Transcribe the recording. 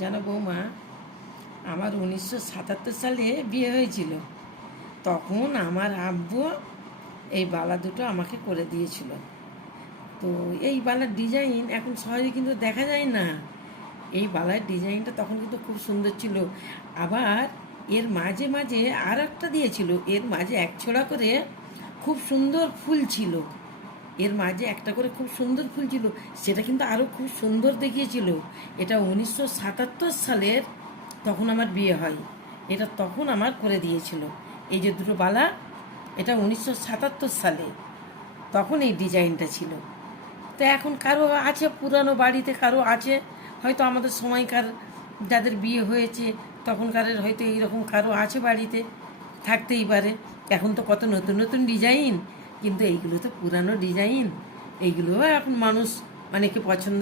জানো বৌমা, আমার 1977 সালে বিয়ে হয়েছিল। তখন আমার আব্বু এই বালা দুটো আমাকে করে দিয়েছিল। তো এই বালার ডিজাইন এখন সহজে কিন্তু দেখা যায় না। এই বালার ডিজাইনটা তখন কিন্তু খুব সুন্দর ছিল। আবার এর মাঝে মাঝে আর একটা দিয়েছিল, এর মাঝে এক ছোড়া করে খুব সুন্দর ফুল ছিল। এর মাঝে একটা করে খুব সুন্দর ফুল ছিল, সেটা কিন্তু আরও খুব সুন্দর দেখিয়েছিল। এটা 1977 সালের, তখন আমার বিয়ে হয়। এটা তখন আমার করে দিয়েছিল। এই যে দুটো বালা, এটা 1977 সালে, তখন এই ডিজাইনটা ছিল। তো এখন কারো আছে পুরানো বাড়িতে, কারো আছে হয়তো আমাদের সময়কার যাদের বিয়ে হয়েছে তখনকারের, হয়তো এইরকম কারো আছে বাড়িতে, থাকতেই পারে। এখন তো কত নতুন নতুন ডিজাইন, কিন্তু এইগুলো তো পুরানো ডিজাইন। এইগুলোও এখন মানুষ অনেকে পছন্দ